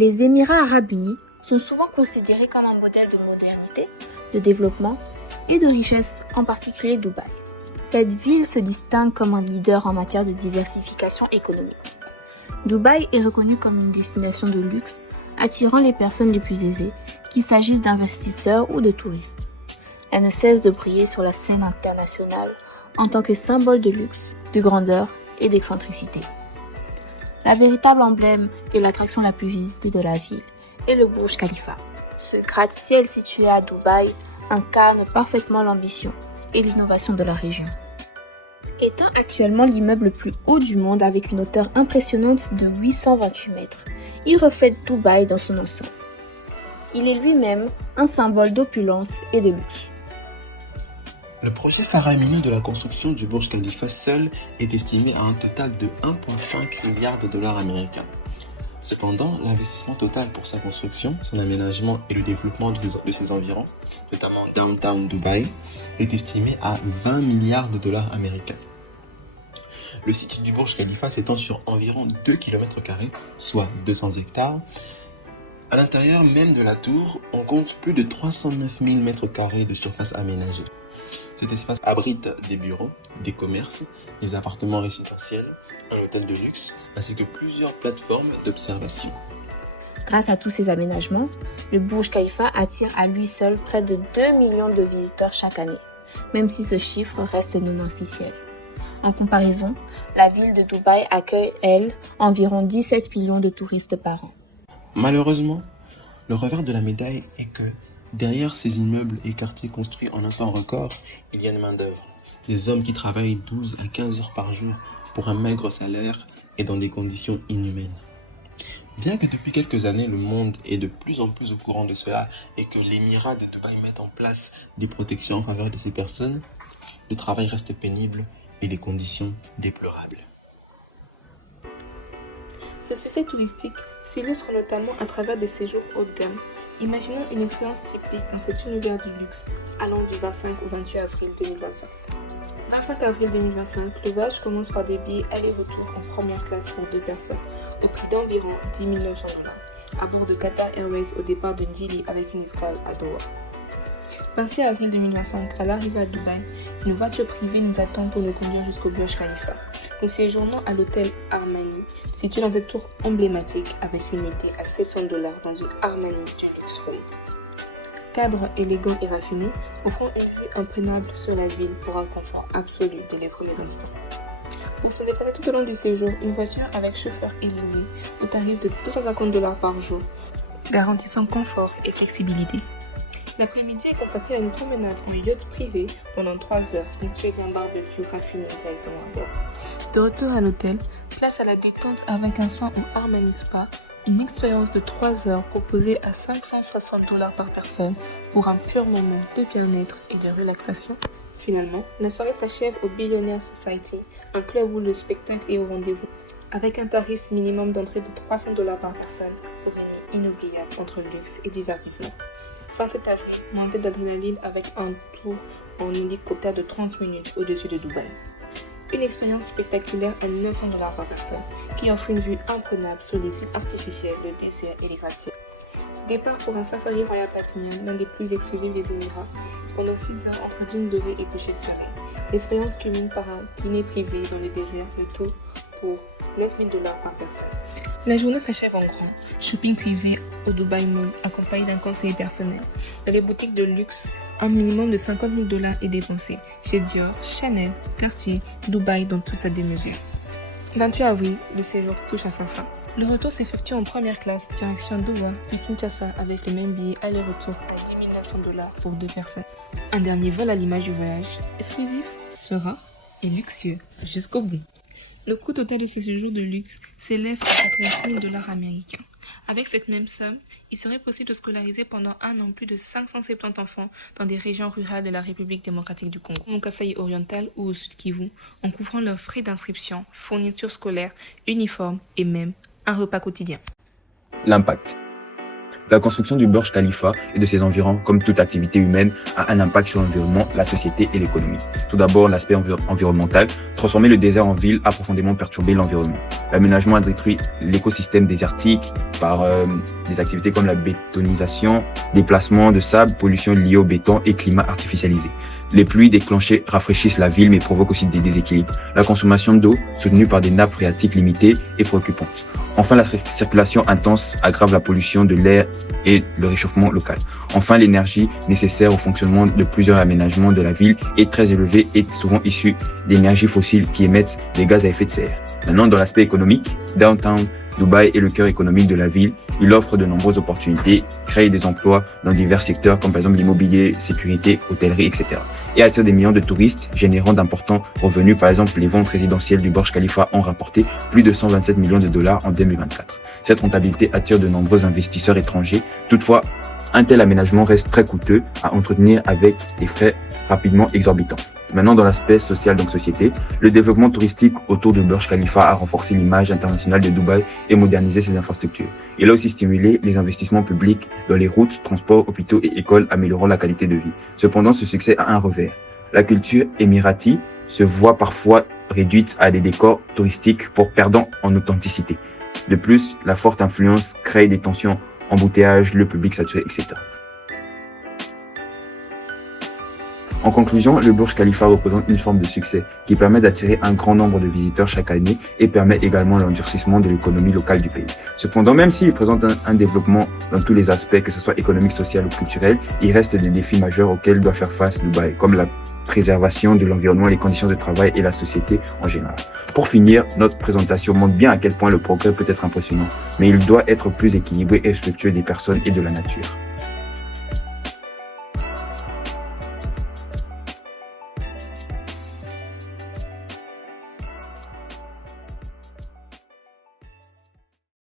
Les Émirats arabes unis sont souvent considérés comme un modèle de modernité, de développement et de richesse, en particulier Dubaï. Cette ville se distingue comme un leader en matière de diversification économique. Dubaï est reconnue comme une destination de luxe, attirant les personnes les plus aisées, qu'il s'agisse d'investisseurs ou de touristes. Elle ne cesse de briller sur la scène internationale en tant que symbole de luxe, de grandeur et d'excentricité. La véritable emblème et l'attraction la plus visitée de la ville est le Burj Khalifa. Ce gratte-ciel situé à Dubaï incarne parfaitement l'ambition et l'innovation de la région. Étant actuellement l'immeuble le plus haut du monde avec une hauteur impressionnante de 828 mètres, il reflète Dubaï dans son ensemble. Il est lui-même un symbole d'opulence et de luxe. Le projet faramineux de la construction du Burj Khalifa seul est estimé à un total de 1,5 milliard de dollars américains. Cependant, l'investissement total pour sa construction, son aménagement et le développement de ses environs, notamment Downtown Dubaï, est estimé à 20 milliards de dollars américains. Le site du Burj Khalifa s'étend sur environ 2 km², soit 200 hectares. À l'intérieur même de la tour, on compte plus de 309 000 m² de surface aménagée. Cet espace abrite des bureaux, des commerces, des appartements résidentiels, un hôtel de luxe, ainsi que plusieurs plateformes d'observation. Grâce à tous ces aménagements, le Burj Khalifa attire à lui seul près de 2 millions de visiteurs chaque année, même si ce chiffre reste non officiel. En comparaison, la ville de Dubaï accueille, elle, environ 17 millions de touristes par an. Malheureusement, le revers de la médaille est que derrière ces immeubles et quartiers construits en un temps record, il y a une main-d'œuvre. Des hommes qui travaillent 12 à 15 heures par jour pour un maigre salaire et dans des conditions inhumaines. Bien que depuis quelques années, le monde est de plus en plus au courant de cela et que l'Émirat de Dubaï mette en place des protections en faveur de ces personnes, le travail reste pénible et les conditions déplorables. Ce succès touristique s'illustre notamment à travers des séjours haut de gamme. Imaginons une expérience typique dans cet univers du luxe, allant du 25 au 28 avril 2025. 25 avril 2025, le voyage commence par des billets aller-retour en première classe pour 2 personnes, au prix d'environ 10 900 $, à bord de Qatar Airways au départ de Dili avec une escale à Doha. 26 avril 2025, à l'arrivée à Dubaï, une voiture privée nous attend pour nous conduire jusqu'au Burj Khalifa. Nous séjournons à l'hôtel Armani, situé dans cette tour emblématique avec une nuitée à 700 $ dans une Armani du luxe room. Cadre élégant et raffiné, offrant une vue imprenable sur la ville pour un confort absolu dès les premiers instants. Pour se déplacer tout au long du séjour, une voiture avec chauffeur est louée au tarif de 250 $ par jour, garantissant confort et flexibilité. L'après-midi est consacré à une promenade en yacht privé pendant 3 heures, ponctuée d'un barbecue raffiné directement à bord. De retour à l'hôtel, place à la détente avec un soin au Armani Spa, une expérience de 3 heures proposée à 560 $ par personne pour un pur moment de bien-être et de relaxation. Finalement, la soirée s'achève au Billionaire Society, un club où le spectacle est au rendez-vous, avec un tarif minimum d'entrée de 300 $ par personne pour une nuit inoubliable entre luxe et divertissement. 27 avril, montée d'adrénaline avec un tour en hélicoptère de 30 minutes au-dessus de Dubaï. Une expérience spectaculaire à 900 $ par personne qui offre une vue imprenable sur les îles artificielles, le désert et les gratte-ciels. Départ pour un safari royal platinum, l'un des plus exclusifs des Émirats, pendant 6 heures entre dune dorée et coucher de soleil. L'expérience culmine par un dîner privé dans le désert, le tout pour 9 000 $ par personne. La journée s'achève en grand, shopping privé au Dubai Mall accompagné d'un conseiller personnel. Dans les boutiques de luxe, un minimum de 50 000 $ est dépensé chez Dior, Chanel, Cartier, Dubaï dans toute sa démesure. 28 avril, le séjour touche à sa fin. Le retour s'effectue en première classe, direction Doha, puis Kinshasa avec le même billet aller-retour à 10 900 $ pour 2 personnes. Un dernier vol à l'image du voyage, exclusif, serein et luxueux jusqu'au bout. Le coût total de ces séjours de luxe s'élève à 86 000 $ américains. Avec cette même somme, il serait possible de scolariser pendant un an plus de 570 enfants dans des régions rurales de la République démocratique du Congo, au Kasaï oriental ou au Sud Kivu, en couvrant leurs frais d'inscription, fournitures scolaires, uniformes et même un repas quotidien. L'impact. La construction du Burj Khalifa et de ses environs, comme toute activité humaine, a un impact sur l'environnement, la société et l'économie. Tout d'abord, l'aspect environnemental. Transformer le désert en ville a profondément perturbé l'environnement. L'aménagement a détruit l'écosystème désertique par des activités comme la bétonisation, déplacement de sable, pollution liée au béton et climat artificialisé. Les pluies déclenchées rafraîchissent la ville mais provoquent aussi des déséquilibres. La consommation d'eau, soutenue par des nappes phréatiques limitées, est préoccupante. Enfin, la circulation intense aggrave la pollution de l'air et le réchauffement local. Enfin, l'énergie nécessaire au fonctionnement de plusieurs aménagements de la ville est très élevée et souvent issue d'énergies fossiles qui émettent des gaz à effet de serre. Maintenant, dans l'aspect économique, Downtown Dubaï est le cœur économique de la ville. Il offre de nombreuses opportunités, crée des emplois dans divers secteurs comme par exemple l'immobilier, sécurité, hôtellerie, etc. Et attire des millions de touristes, générant d'importants revenus. Par exemple, les ventes résidentielles du Burj Khalifa ont rapporté plus de 127 millions de dollars en 2024. Cette rentabilité attire de nombreux investisseurs étrangers. Toutefois, un tel aménagement reste très coûteux à entretenir avec des frais rapidement exorbitants. Maintenant, dans l'aspect social, donc société, le développement touristique autour du Burj Khalifa a renforcé l'image internationale de Dubaï et modernisé ses infrastructures. Il a aussi stimulé les investissements publics dans les routes, transports, hôpitaux et écoles, améliorant la qualité de vie. Cependant, ce succès a un revers. La culture émirati se voit parfois réduite à des décors touristiques pour perdant en authenticité. De plus, la forte influence crée des tensions, embouteillages, le public saturé, etc. En conclusion, le Burj Khalifa représente une forme de succès qui permet d'attirer un grand nombre de visiteurs chaque année et permet également l'endurcissement de l'économie locale du pays. Cependant, même s'il présente un développement dans tous les aspects, que ce soit économique, social ou culturel, il reste des défis majeurs auxquels doit faire face Dubaï, comme la préservation de l'environnement, les conditions de travail et la société en général. Pour finir, notre présentation montre bien à quel point le progrès peut être impressionnant, mais il doit être plus équilibré et respectueux des personnes et de la nature.